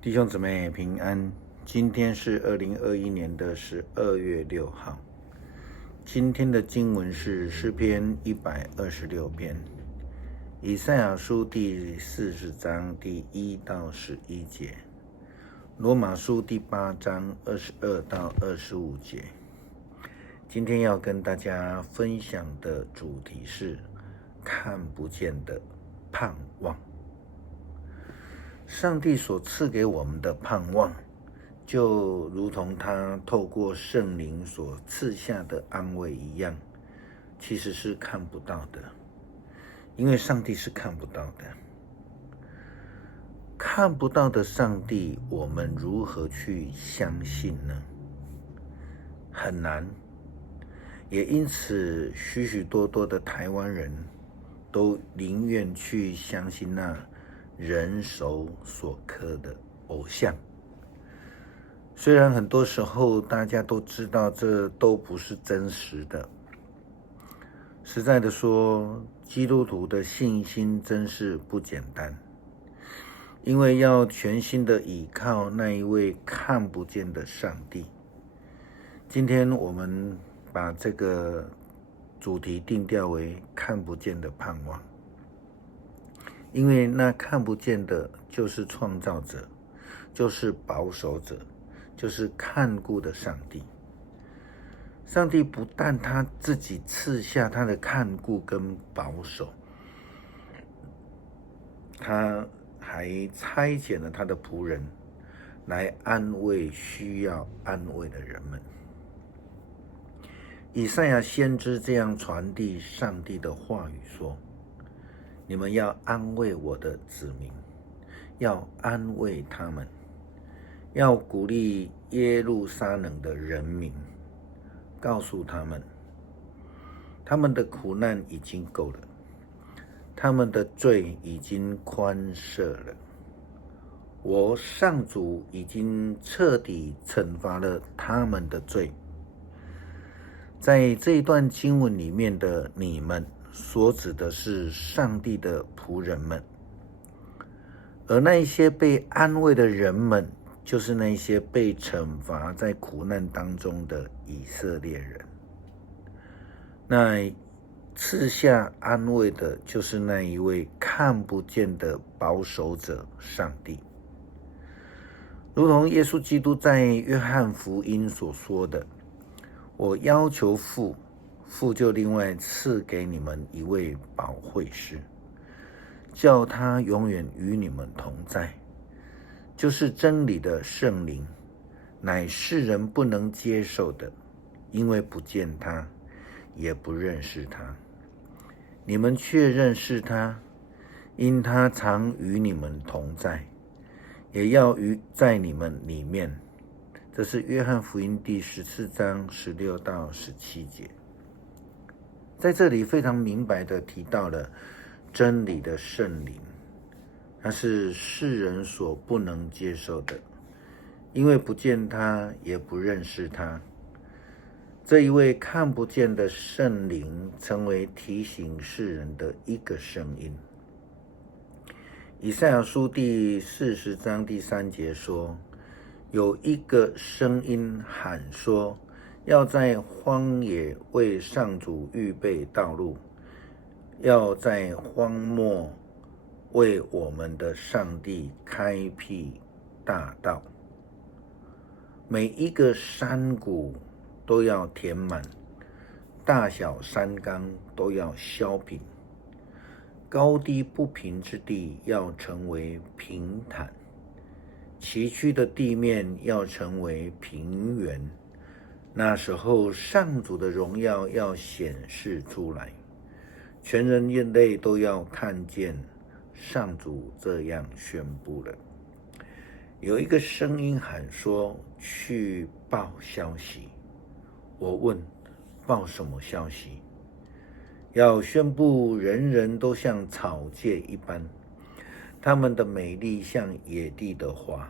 弟兄姊妹平安，今天是2021年的12月6号。今天的经文是诗篇126篇，以赛亚书第40章第1到11节，罗马书第8章22到25节。今天要跟大家分享的主题是看不见的盼望。上帝所赐给我们的盼望，就如同他透过圣灵所赐下的安慰一样，其实是看不到的，因为上帝是看不到的。看不到的上帝，我们如何去相信呢？很难，也因此许许多多的台湾人都宁愿去相信那人手所刻的偶像。虽然很多时候大家都知道这都不是真实的，实在的说，基督徒的信心真是不简单，因为要全心的倚靠那一位看不见的上帝。今天我们把这个主题定调为看不见的盼望，因为那看不见的就是创造者，就是保守者，就是看顾的上帝。上帝不但他自己赐下他的看顾跟保守，他还差遣了他的仆人来安慰需要安慰的人们。以赛亚先知这样传递上帝的话语说：你们要安慰我的子民，要安慰他们，要鼓励耶路撒冷的人民，告诉他们，他们的苦难已经够了，他们的罪已经宽赦了。我上主已经彻底惩罚了他们的罪。在这一段经文里面的你们，所指的是上帝的仆人们，而那一些被安慰的人们，就是那些被惩罚在苦难当中的以色列人。那赐下安慰的，就是那一位看不见的保守者上帝。如同耶稣基督在约翰福音所说的：我要求父，父就另外赐给你们一位保惠师，叫他永远与你们同在，就是真理的圣灵，乃世人不能接受的，因为不见他，也不认识他。你们却认识他，因他常与你们同在，也要在你们里面。这是约翰福音第14章16到17节。在这里非常明白的提到了真理的圣灵，它是世人所不能接受的，因为不见他，也不认识他。这一位看不见的圣灵成为提醒世人的一个声音。以赛亚书第40章第3节说：有一个声音喊说，要在荒野为上主预备道路，要在荒漠为我们的上帝开辟大道。每一个山谷都要填满，大小山冈都要削平，高低不平之地要成为平坦，崎岖的地面要成为平原。那时候上主的荣耀要显示出来，全人类都要看见上主这样宣布了。有一个声音喊说，去报消息。我问，报什么消息？要宣布人人都像草芥一般，他们的美丽像野地的花。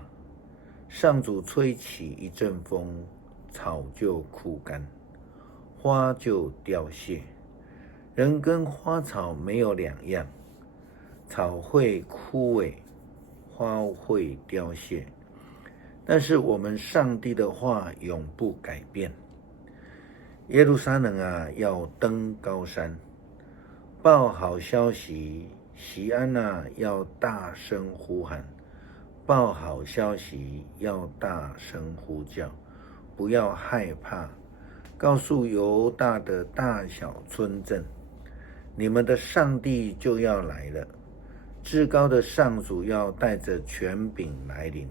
上主吹起一阵风，草就枯干，花就凋谢。人跟花草没有两样，草会枯萎，花会凋谢，但是我们上帝的话永不改变。耶路撒冷啊，要登高山，报好消息；锡安啊，要大声呼喊，报好消息，要大声呼叫，不要害怕。告诉犹大的大小村镇，你们的上帝就要来了，至高的上主要带着权柄来临，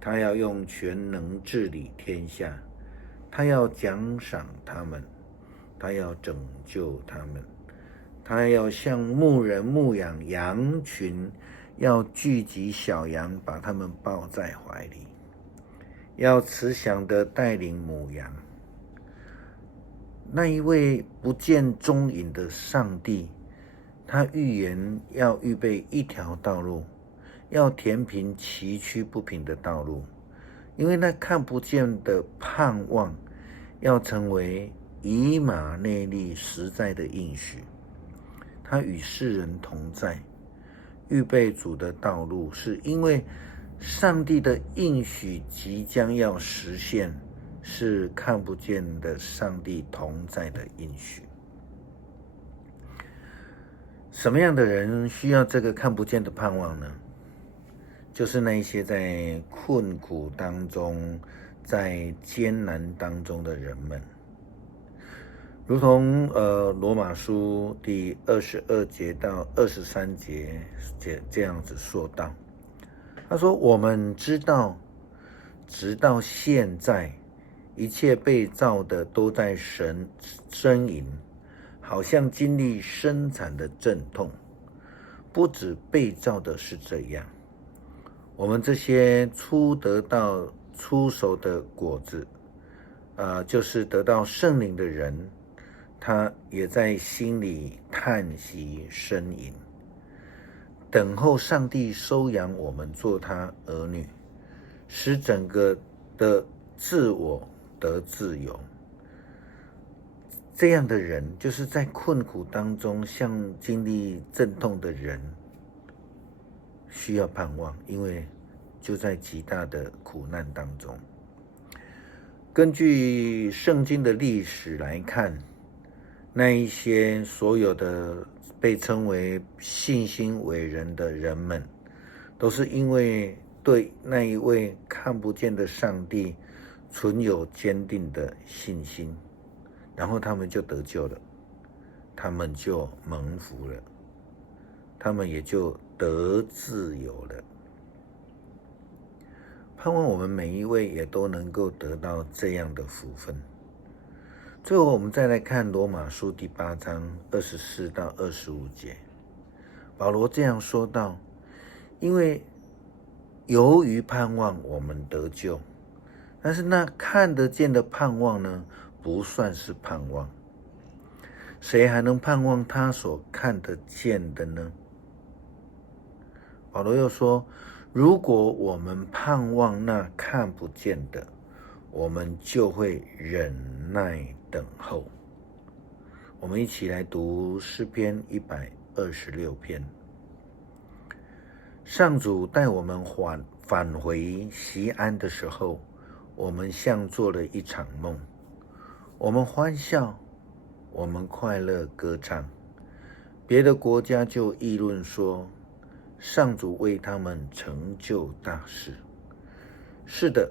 他要用全能治理天下，他要奖赏他们，他要拯救他们，他要像牧人牧养羊群，要聚集小羊，把他们抱在怀里，要慈祥地带领母羊。那一位不见踪影的上帝，他预言要预备一条道路，要填平崎岖不平的道路，因为那看不见的盼望要成为以马内利实在的应许。他与世人同在，预备主的道路，是因为上帝的应许即将要实现，是看不见的上帝同在的应许。什么样的人需要这个看不见的盼望呢？就是那一些在困苦当中，在艰难当中的人们。如同罗马书第22节到23节这样子说道，他说，我们知道直到现在一切被造的都在神呻吟，好像经历生产的阵痛。不止被造的是这样，我们这些得到初熟的果子，就是得到圣灵的人，他也在心里叹息呻吟，等候上帝收养我们做他儿女，使整个的自我得自由。这样的人，就是在困苦当中像经历阵痛的人，需要盼望，因为就在极大的苦难当中。根据圣经的历史来看，那一些所有的被称为信心伟人的人们，都是因为对那一位看不见的上帝存有坚定的信心，然后他们就得救了，他们就蒙福了，他们也就得自由了。盼望我们每一位也都能够得到这样的福分。最后我们再来看罗马书第8章24到25节，保罗这样说道，因为由于盼望我们得救，但是那看得见的盼望呢，不算是盼望。谁还能盼望他所看得见的呢？保罗又说，如果我们盼望那看不见的，我们就会忍耐等候。我们一起来读诗篇126篇。上主带我们返回锡安的时候，我们像做了一场梦。我们欢笑，我们快乐歌唱。别的国家就议论说，上主为他们成就大事。是的，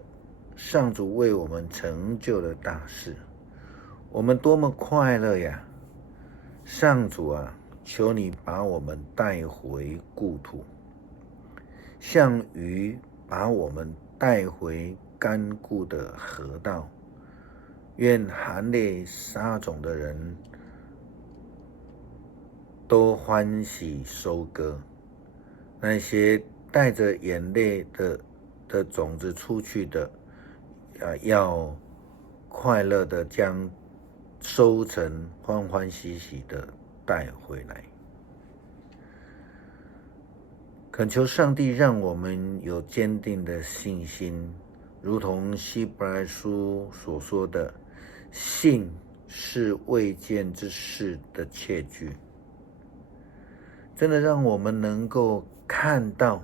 上主为我们成就了大事，我们多么快乐呀！上主啊，求你把我们带回故土，像鱼把我们带回干固的河道。愿含泪撒种的人都欢喜收割，那些带着眼泪的种子出去的，要快乐的将收成欢欢喜喜的带回来。恳求上帝让我们有坚定的信心，如同希伯来书所说的，信是未见之事的确据。真的让我们能够看到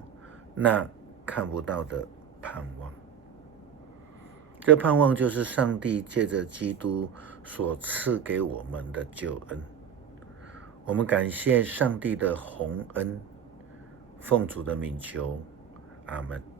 那看不到的盼望。这盼望就是上帝借着基督所赐给我们的救恩。我们感谢上帝的宏恩，奉主的名求，阿们。